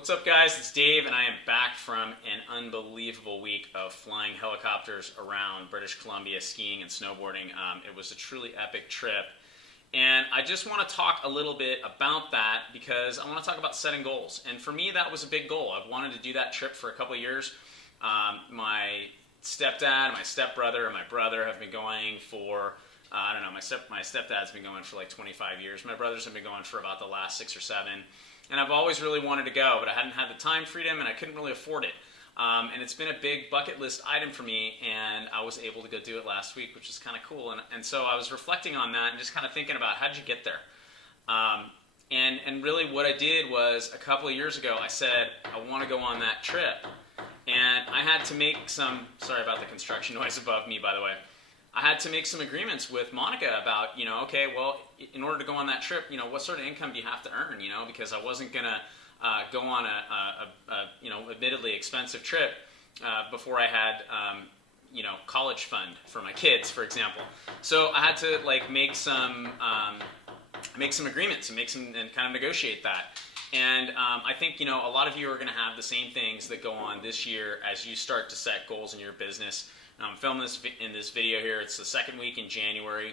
What's up, guys? It's Dave, and I am back from an unbelievable week of flying helicopters around British Columbia, skiing and snowboarding. It was a truly epic trip, and I just want to talk a little bit about that because I want to talk about setting goals. And for me, that was a big goal. I've wanted to do that trip for a couple of years. My stepdad, my stepbrother, and my brother have been going for I don't know. My stepdad's been going for like 25 years. My brothers have been going for about the last 6 or 7. And I've always really wanted to go, but I hadn't had the time freedom and I couldn't really afford it. And it's been a big bucket list item for me, and I was able to go do it last week, which is kind of cool. And so I was reflecting on that and just kind of thinking about how did you get there? And really what I did was a couple of years ago, I said, I want to go on that trip. And I had to make some, sorry about the construction noise above me, by the way. I had to make some agreements with Monica about, okay, well, in order to go on that trip, what sort of income do you have to earn, because I wasn't going to go on a admittedly expensive trip before I had, college fund for my kids, for example. So I had to make some agreements and kind of negotiate that. And I think, a lot of you are going to have the same things that go on this year as you start to set goals in your business. I'm filming this in this video here. It's the second week in January.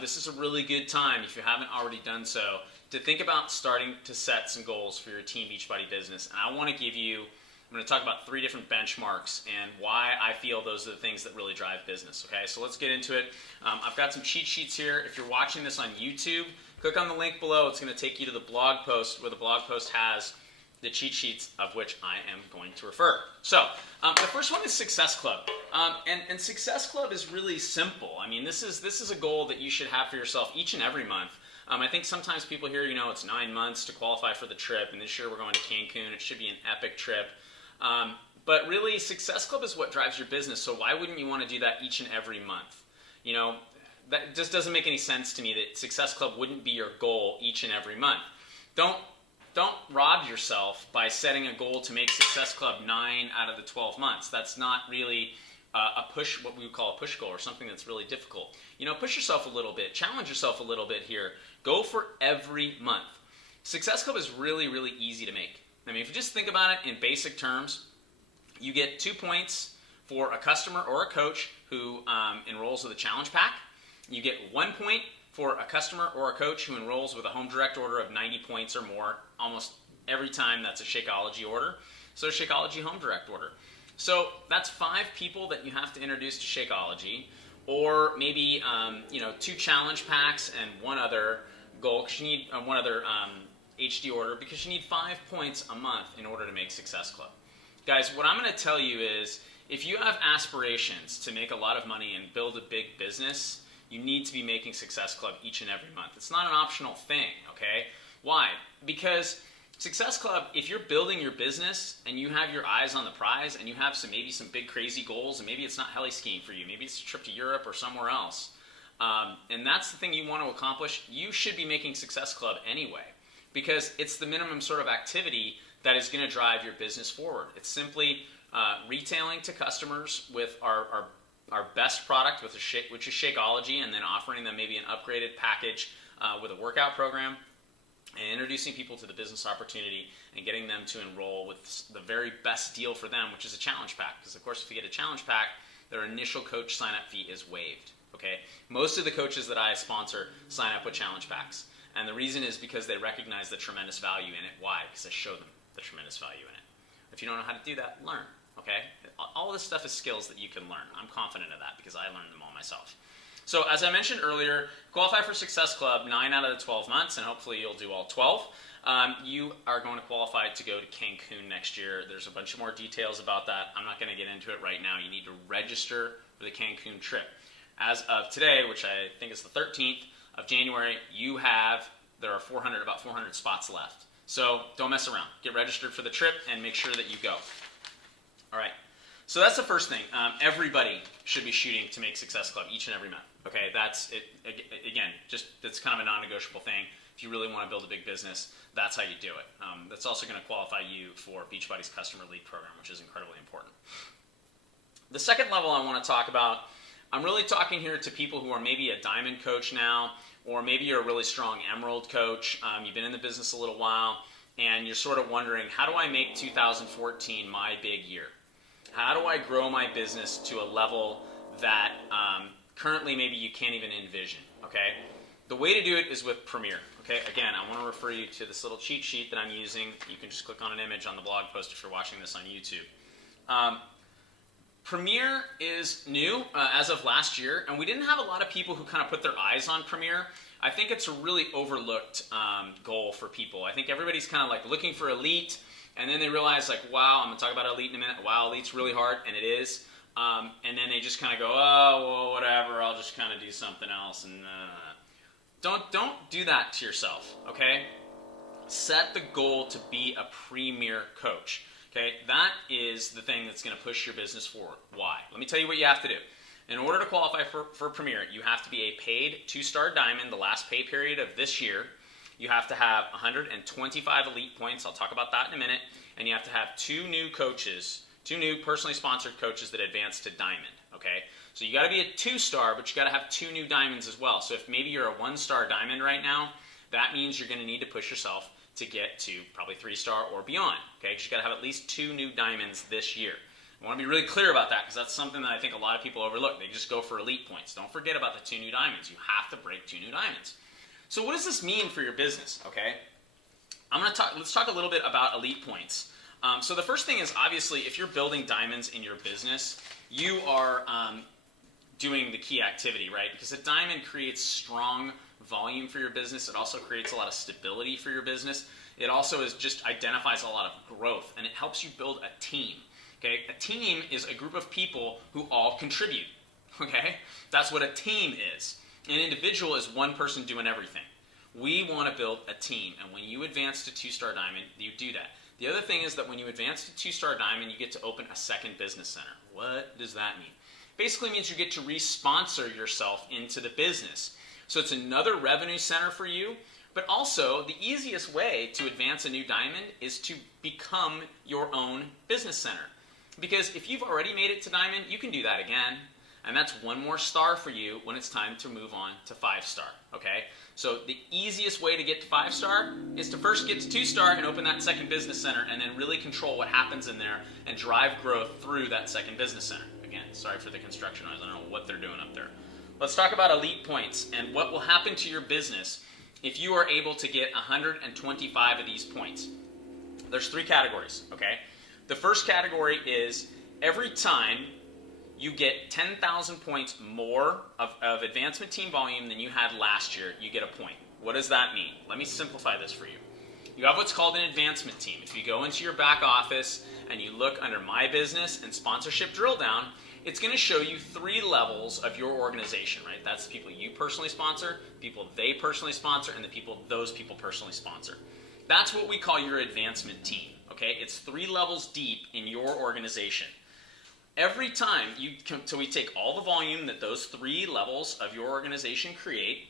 This is a really good time, if you haven't already done so, to think about starting to set some goals for your Team Beachbody business. And I want to give you, I'm going to talk about 3 different benchmarks and why I feel those are the things that really drive business. Okay, so let's get into it. I've got some cheat sheets here. If you're watching this on YouTube, click on the link below. It's going to take you to the blog post where the blog post has the cheat sheets of which I am going to refer. So the first one is Success Club. And Success Club is really simple. I mean, this is a goal that you should have for yourself each and every month. I think sometimes people hear, it's 9 months to qualify for the trip, and this year we're going to Cancun. It should be an epic trip. But really, Success Club is what drives your business, so why wouldn't you want to do that each and every month? That just doesn't make any sense to me that Success Club wouldn't be your goal each and every month. Don't rob yourself by setting a goal to make Success Club 9 out of the 12 months. That's not really what we would call a push goal, or something that's really difficult. Push yourself a little bit, challenge yourself a little bit here. Go for every month. Success Club is really, really easy to make. I mean, if you just think about it in basic terms, you get 2 points for a customer or a coach who enrolls with a challenge pack. You get 1 point for a customer or a coach who enrolls with a home direct order of 90 points or more. Almost every time that's a Shakeology order. So Shakeology home direct order. So that's 5 people that you have to introduce to Shakeology, or maybe 2 challenge packs and 1 other goal, because you need one other HD order, because you need 5 points a month in order to make Success Club. Guys, what I'm going to tell you is, if you have aspirations to make a lot of money and build a big business, you need to be making Success Club each and every month. It's not an optional thing, okay? Why? Because Success Club, if you're building your business and you have your eyes on the prize and you have maybe some big crazy goals, and maybe it's not heli skiing for you, maybe it's a trip to Europe or somewhere else, and that's the thing you want to accomplish, you should be making Success Club anyway, because it's the minimum sort of activity that is going to drive your business forward. It's simply retailing to customers with our best product, which is Shakeology, and then offering them maybe an upgraded package with a workout program, and introducing people to the business opportunity and getting them to enroll with the very best deal for them, which is a challenge pack. Because, of course, if you get a challenge pack, their initial coach sign-up fee is waived. Okay? Most of the coaches that I sponsor sign up with challenge packs. And the reason is because they recognize the tremendous value in it. Why? Because I show them the tremendous value in it. If you don't know how to do that, learn. Okay? All this stuff is skills that you can learn. I'm confident of that because I learned them all myself. So as I mentioned earlier, qualify for Success Club 9 out of the 12 months, and hopefully you'll do all 12. You are going to qualify to go to Cancun next year. There's a bunch of more details about that. I'm not going to get into it right now. You need to register for the Cancun trip. As of today, which I think is the 13th of January, there are about 400 spots left. So don't mess around. Get registered for the trip and make sure that you go. All right. So that's the first thing. Everybody should be shooting to make Success Club each and every month. Okay, that's it. Again, that's kind of a non-negotiable thing. If you really want to build a big business, that's how you do it. That's also going to qualify you for Beachbody's Customer Lead Program, which is incredibly important. The second level I want to talk about, I'm really talking here to people who are maybe a diamond coach now, or maybe you're a really strong emerald coach. You've been in the business a little while, and you're sort of wondering, how do I make 2014 my big year? How do I grow my business to a level that currently maybe you can't even envision, okay? The way to do it is with Premier, okay? Again, I want to refer you to this little cheat sheet that I'm using. You can just click on an image on the blog post if you're watching this on YouTube. Premier is new as of last year, and we didn't have a lot of people who kind of put their eyes on Premier. I think it's a really overlooked goal for people. I think everybody's kind of like looking for elite, and then they realize like, wow, I'm going to talk about elite in a minute. Wow, elite's really hard, and it is. And then they just kind of go, oh, well, whatever, I'll just kind of do something else. And don't do that to yourself, okay? Set the goal to be a premier coach, okay? That is the thing that's going to push your business forward. Why? Let me tell you what you have to do. In order to qualify for Premier, you have to be a paid 2-star diamond the last pay period of this year. You have to have 125 elite points. I'll talk about that in a minute. And you have to have 2 new coaches, 2 new personally sponsored coaches that advance to diamond, okay? So you got to be a 2-star, but you got to have 2 new diamonds as well. So if maybe you're a 1-star diamond right now, that means you're going to need to push yourself to get to probably 3-star or beyond, okay? Because you got to have at least 2 new diamonds this year. I want to be really clear about that because that's something that I think a lot of people overlook. They just go for elite points. Don't forget about the 2 new diamonds. You have to break 2 new diamonds. So what does this mean for your business, okay? Let's talk a little bit about elite points. So the first thing is, obviously, if you're building diamonds in your business, you are doing the key activity, right? Because a diamond creates strong volume for your business. It also creates a lot of stability for your business. It also just identifies a lot of growth, and it helps you build a team. Okay? A team is a group of people who all contribute. Okay? That's what a team is. An individual is one person doing everything. We want to build a team, and when you advance to 2-star diamond, you do that. The other thing is that when you advance to 2-star diamond, you get to open a second business center. What does that mean? Basically means you get to re-sponsor yourself into the business. So it's another revenue center for you, but also the easiest way to advance a new diamond is to become your own business center. Because if you've already made it to diamond, you can do that again. And that's 1 more star for you when it's time to move on to 5-star, okay? So the easiest way to get to 5-star is to first get to 2-star and open that second business center and then really control what happens in there and drive growth through that second business center. Again, sorry for the construction noise. I don't know what they're doing up there. Let's talk about elite points and what will happen to your business if you are able to get 125 of these points. There's 3 categories, okay? The first category is every time you get 10,000 points more of advancement team volume than you had last year, you get a point. What does that mean? Let me simplify this for you. You have what's called an advancement team. If you go into your back office and you look under My Business and Sponsorship Drill Down, it's going to show you 3 levels of your organization, right? That's the people you personally sponsor, people they personally sponsor, and the people those people personally sponsor. That's what we call your advancement team, okay? It's 3 levels deep in your organization. Every time so we take all the volume that those 3 levels of your organization create,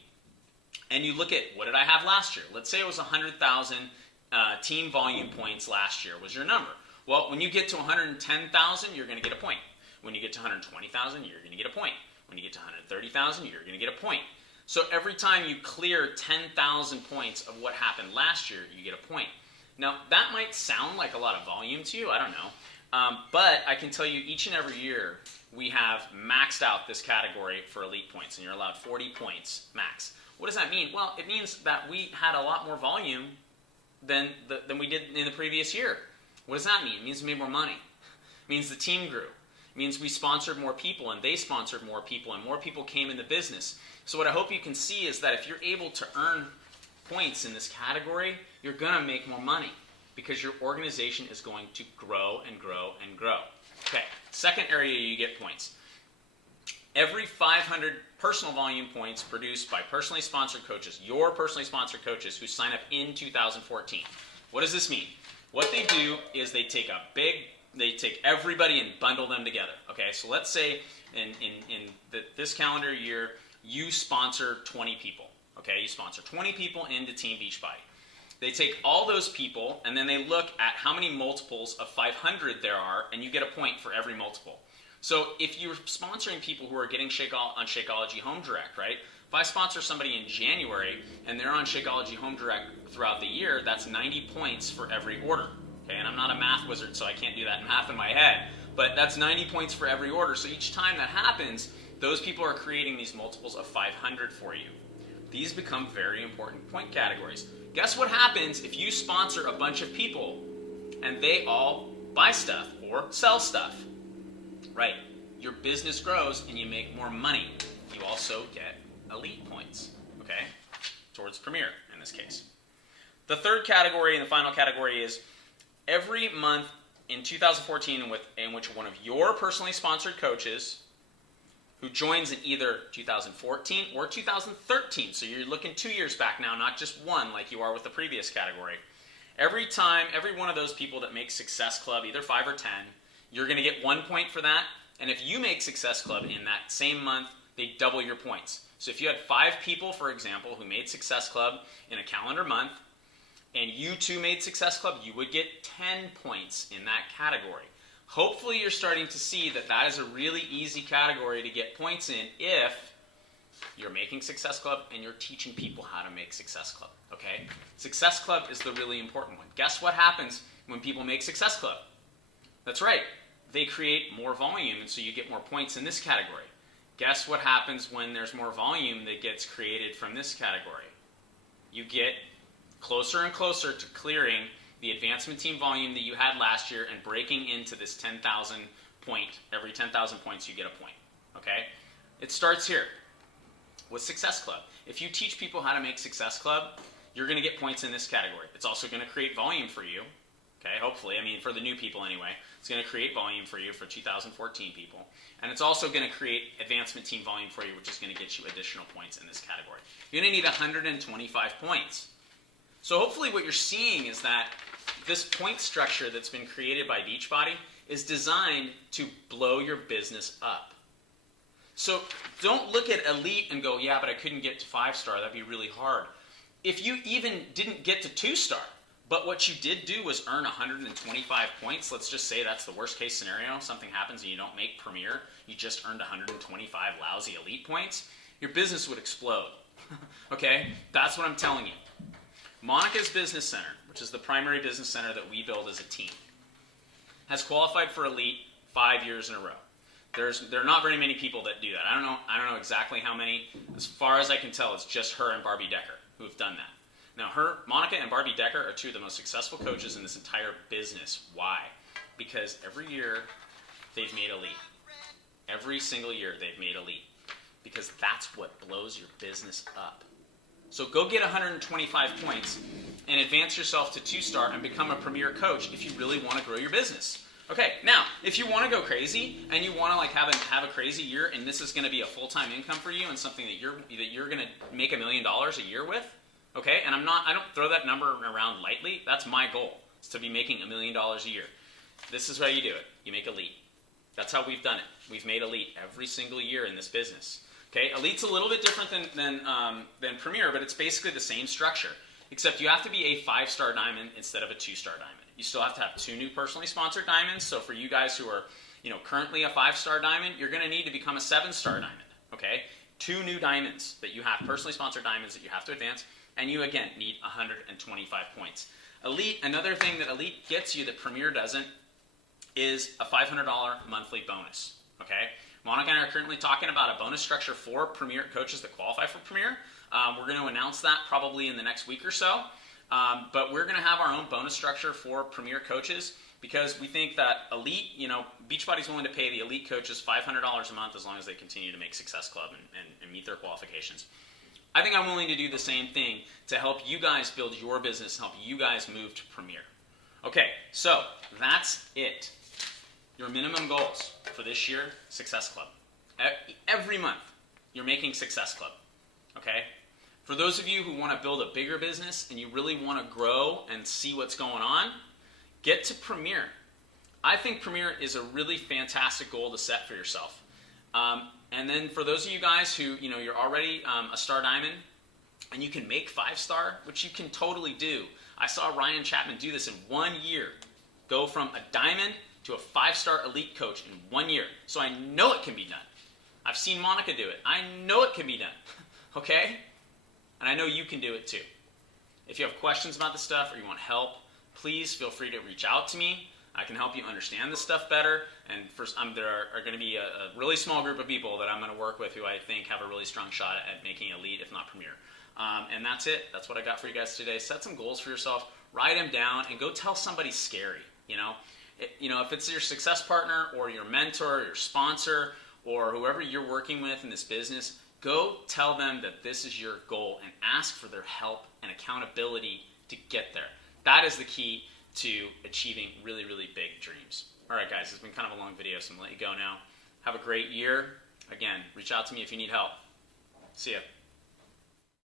and you look at what did I have last year? Let's say it was 100,000 team volume points last year was your number. Well, when you get to 110,000, you're going to get a point. When you get to 120,000, you're going to get a point. When you get to 130,000, you're going to get a point. So every time you clear 10,000 points of what happened last year, you get a point. Now, that might sound like a lot of volume to you. I don't know. But I can tell you each and every year we have maxed out this category for elite points, and you're allowed 40 points max. What does that mean? Well, it means that we had a lot more volume than we did in the previous year. What does that mean? It means we made more money. It means the team grew. It means we sponsored more people, and they sponsored more people, and more people came in the business. So what I hope you can see is that if you're able to earn points in this category, you're going to make more money, because your organization is going to grow and grow and grow. Okay, second area you get points. Every 500 personal volume points produced by personally sponsored coaches, your personally sponsored coaches who sign up in 2014. What does this mean? What they do is they take everybody and bundle them together. Okay, so let's say in this calendar year, you sponsor 20 people. Okay, you sponsor 20 people into Team Beachbody. They take all those people and then they look at how many multiples of 500 there are, and you get a point for every multiple. So if you're sponsoring people who are getting on Shakeology Home Direct, right? If I sponsor somebody in January and they're on Shakeology Home Direct throughout the year, that's 90 points for every order. Okay, and I'm not a math wizard, so I can't do that math in my head, but that's 90 points for every order. So each time that happens, those people are creating these multiples of 500 for you. These become very important point categories. Guess what happens if you sponsor a bunch of people and they all buy stuff or sell stuff? Right, your business grows and you make more money. You also get elite points, okay, towards Premier in this case. The third category and the final category is every month in 2014 in which one of your personally sponsored coaches who joins in either 2014 or 2013, so you're looking 2 years back now, not just one like you are with the previous category. Every one of those people that makes Success Club, either 5 or 10, you're going to get 1 point for that, and if you make Success Club in that same month, they double your points. So if you had 5 people, for example, who made Success Club in a calendar month, and you too made Success Club, you would get 10 points in that category. Hopefully you're starting to see that that is a really easy category to get points in if you're making Success Club and you're teaching people how to make Success Club, okay? Success Club is the really important one. Guess what happens when people make Success Club? That's right, they create more volume, and so you get more points in this category. Guess what happens when there's more volume that gets created from this category? You get closer and closer to clearing the advancement team volume that you had last year and breaking into this 10,000 point. Every 10,000 points you get a point, okay? It starts here with Success Club. If you teach people how to make Success Club, you're going to get points in this category. It's also going to create volume for you, okay, hopefully. I mean, for the new people anyway. It's going to create volume for you for 2014 people. And it's also going to create advancement team volume for you, which is going to get you additional points in this category. You're going to need 125 points. So hopefully what you're seeing is that this point structure that's been created by Beachbody is designed to blow your business up. So don't look at elite and go, yeah, but I couldn't get to 5-star. That'd be really hard. If you even didn't get to 2-star, but what you did do was earn 125 points, let's just say that's the worst case scenario, something happens and you don't make Premier, you just earned 125 lousy elite points, your business would explode. Okay? That's what I'm telling you. Monica's Business Center, which is the primary business center that we build as a team, has qualified for elite 5 years in a row. There are not very many people that do that. I don't know exactly how many. As far as I can tell, it's just her and Barbie Decker who have done that. Now, Monica and Barbie Decker are two of the most successful coaches in this entire business. Why? Because every year they've made elite. Every single year they've made elite. Because that's what blows your business up. So go get 125 points and advance yourself to 2-star and become a Premier coach if you really want to grow your business. Okay, now, if you want to go crazy and you want to like have a crazy year and this is going to be a full-time income for you and something that you're going to make $1 million a year with, okay, and I don't throw that number around lightly. That's my goal, is to be making $1 million a year. This is how you do it. You make elite. That's how we've done it. We've made elite every single year in this business. Okay, elite's a little bit different than Premier, but it's basically the same structure, except you have to be a 5-star diamond instead of a 2-star diamond. You still have to have 2 new personally sponsored diamonds. So for you guys who are, currently a 5-star diamond, you're going to need to become a 7-star diamond. Okay, 2 new diamonds that you have, personally sponsored diamonds that you have to advance, and you again need 125 points. Elite, another thing that elite gets you that Premier doesn't, is a $500 monthly bonus. Okay. Monica and I are currently talking about a bonus structure for Premier coaches that qualify for Premier. We're going to announce that probably in the next week or so. But we're going to have our own bonus structure for Premier coaches because we think that elite, Beachbody's willing to pay the elite coaches $500 a month as long as they continue to make Success Club and meet their qualifications. I think I'm willing to do the same thing to help you guys build your business, help you guys move to Premier. Okay, so that's it. Your minimum goals for this year, Success Club. Every month, you're making Success Club, okay? For those of you who want to build a bigger business and you really want to grow and see what's going on, get to Premier. I think Premier is a really fantastic goal to set for yourself. And then for those of you guys who, you're already a star diamond and you can make 5-star, which you can totally do. I saw Ryan Chapman do this in 1 year. Go from a diamond to a 5-star elite coach in 1 year. So I know it can be done. I've seen Monica do it. I know it can be done. Okay? And I know you can do it too. If you have questions about this stuff or you want help, please feel free to reach out to me. I can help you understand this stuff better. And first, there are going to be a really small group of people that I'm going to work with who I think have a really strong shot at making elite, if not premier. And that's it. That's what I got for you guys today. Set some goals for yourself. Write them down and go tell somebody scary. If it's your success partner or your mentor or your sponsor or whoever you're working with in this business, go tell them that this is your goal and ask for their help and accountability to get there. That is the key to achieving really, really big dreams. All right, guys, it's been kind of a long video, so I'm going to let you go now. Have a great year. Again, reach out to me if you need help. See ya.